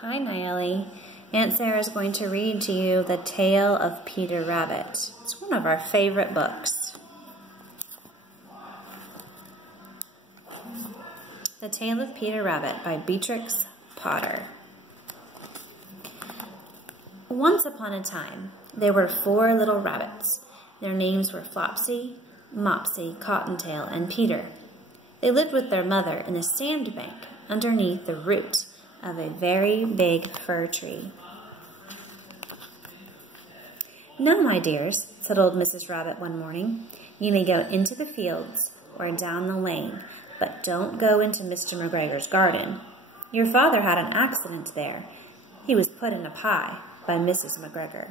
Hi, Nayeli. Aunt Sarah is going to read to you The Tale of Peter Rabbit. It's one of our favorite books. The Tale of Peter Rabbit by Beatrix Potter. Once upon a time, there were 4 little rabbits. Their names were Flopsy, Mopsy, Cottontail, and Peter. They lived with their mother in a sandbank underneath the root of a very big fir tree. "Now, my dears," said old Mrs. Rabbit one morning, "you may go into the fields or down the lane, but don't go into Mr. McGregor's garden. Your father had an accident there. He was put in a pie by Mrs. McGregor.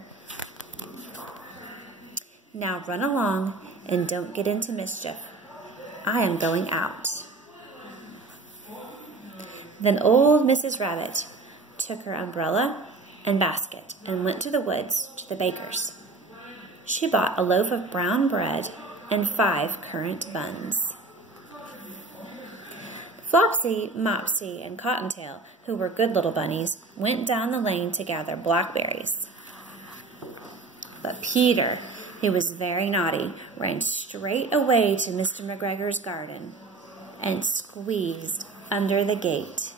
Now run along and don't get into mischief. I am going out." Then old Mrs. Rabbit took her umbrella and basket and went to the woods to the baker's. She bought a loaf of brown bread and 5 currant buns. Flopsy, Mopsy, and Cottontail, who were good little bunnies, went down the lane to gather blackberries. But Peter, who was very naughty, ran straight away to Mr. McGregor's garden and squeezed under the gate.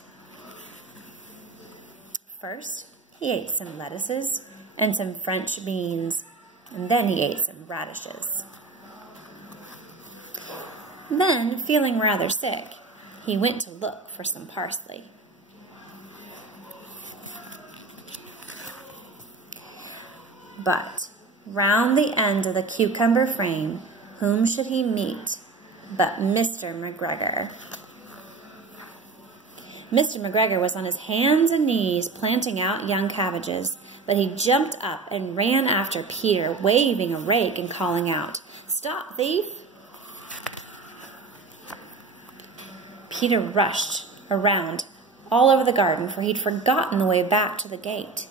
First, he ate some lettuces and some French beans, and then he ate some radishes. Then, feeling rather sick, he went to look for some parsley. But round the end of the cucumber frame, whom should he meet but Mr. McGregor? Mr. McGregor was on his hands and knees planting out young cabbages, but he jumped up and ran after Peter, waving a rake and calling out, "Stop, thief!" Peter rushed around all over the garden, for he'd forgotten the way back to the gate.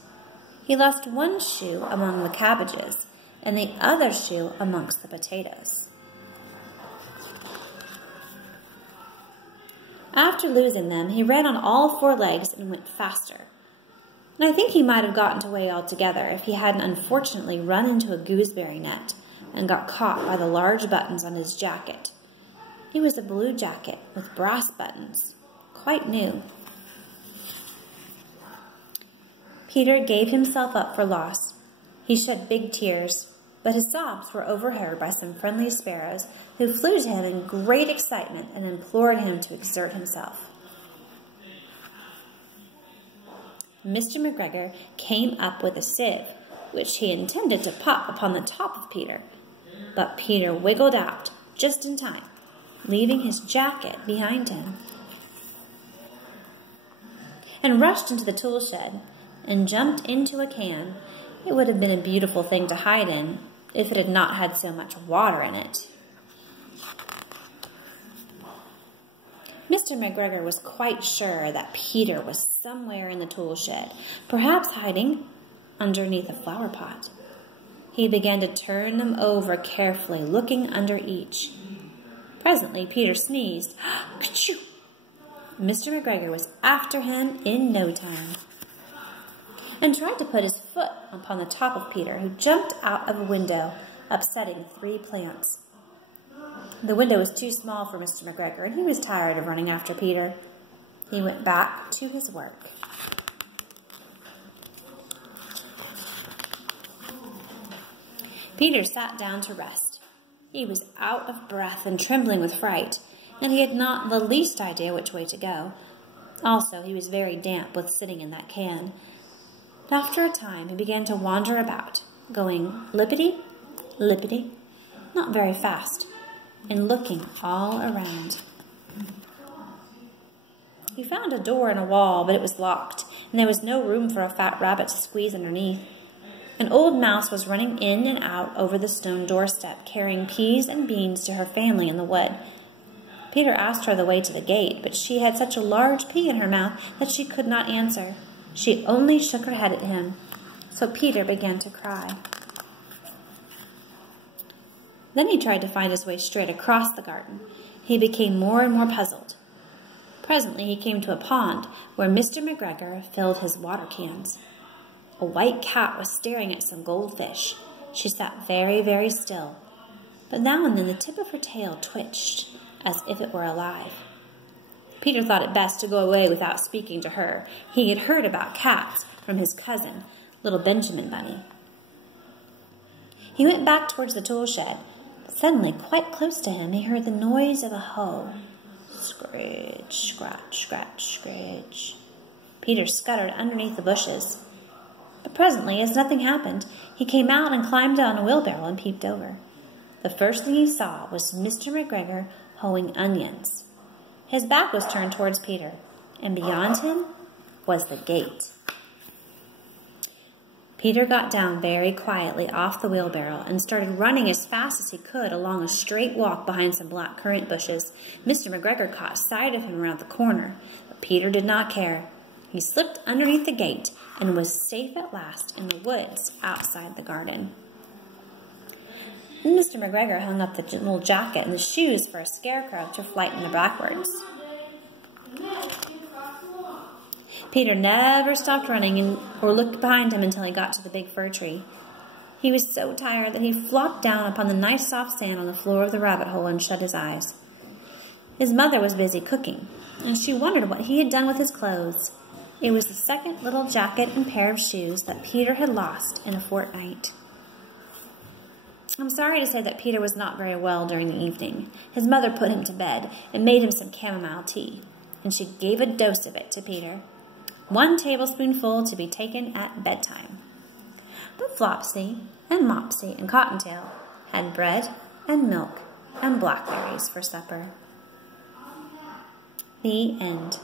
He lost one shoe among the cabbages and the other shoe amongst the potatoes. After losing them, he ran on all 4 legs and went faster. And I think he might have gotten away altogether if he hadn't unfortunately run into a gooseberry net and got caught by the large buttons on his jacket. It was a blue jacket with brass buttons, quite new. Peter gave himself up for lost. He shed big tears, but his sobs were overheard by some friendly sparrows who flew to him in great excitement and implored him to exert himself. Mr. McGregor came up with a sieve, which he intended to pop upon the top of Peter, but Peter wiggled out just in time, leaving his jacket behind him, and rushed into the tool shed and jumped into a can. It would have been a beautiful thing to hide in if it had not had so much water in it. Mr. McGregor was quite sure that Peter was somewhere in the tool shed, perhaps hiding underneath a flower pot. He began to turn them over carefully, looking under each. Presently, Peter sneezed. Ka-choo! Mr. McGregor was after him in no time and tried to put his foot upon the top of Peter, who jumped out of a window, upsetting 3 plants. The window was too small for Mr. McGregor, and he was tired of running after Peter. He went back to his work. Peter sat down to rest. He was out of breath and trembling with fright, and he had not the least idea which way to go. Also, he was very damp with sitting in that can. But after a time, he began to wander about, going lippity, lippity, not very fast, and looking all around. He found a door in a wall, but it was locked, and there was no room for a fat rabbit to squeeze underneath. An old mouse was running in and out over the stone doorstep, carrying peas and beans to her family in the wood. Peter asked her the way to the gate, but she had such a large pea in her mouth that she could not answer. She only shook her head at him, so Peter began to cry. Then he tried to find his way straight across the garden. He became more and more puzzled. Presently he came to a pond where Mr. McGregor filled his water cans. A white cat was staring at some goldfish. She sat very, very still, but now and then the tip of her tail twitched as if it were alive. Peter thought it best to go away without speaking to her. He had heard about cats from his cousin, little Benjamin Bunny. He went back towards the tool shed, but suddenly, quite close to him, he heard the noise of a hoe. Scritch, scratch, scratch, scritch. Peter scuttered underneath the bushes. But presently, as nothing happened, he came out and climbed down a wheelbarrow and peeped over. The first thing he saw was Mr. McGregor hoeing onions. His back was turned towards Peter, and beyond him was the gate. Peter got down very quietly off the wheelbarrow and started running as fast as he could along a straight walk behind some black currant bushes. Mr. McGregor caught sight of him around the corner, but Peter did not care. He slipped underneath the gate and was safe at last in the woods outside the garden. Mr. McGregor hung up the little jacket and the shoes for a scarecrow to frighten the blackbirds. Peter never stopped running or looked behind him until he got to the big fir tree. He was so tired that he flopped down upon the nice soft sand on the floor of the rabbit hole and shut his eyes. His mother was busy cooking, and she wondered what he had done with his clothes. It was the second little jacket and pair of shoes that Peter had lost in a fortnight. I'm sorry to say that Peter was not very well during the evening. His mother put him to bed and made him some chamomile tea, and she gave a dose of it to Peter. 1 tablespoonful to be taken at bedtime. But Flopsy and Mopsy and Cottontail had bread and milk and blackberries for supper. The end.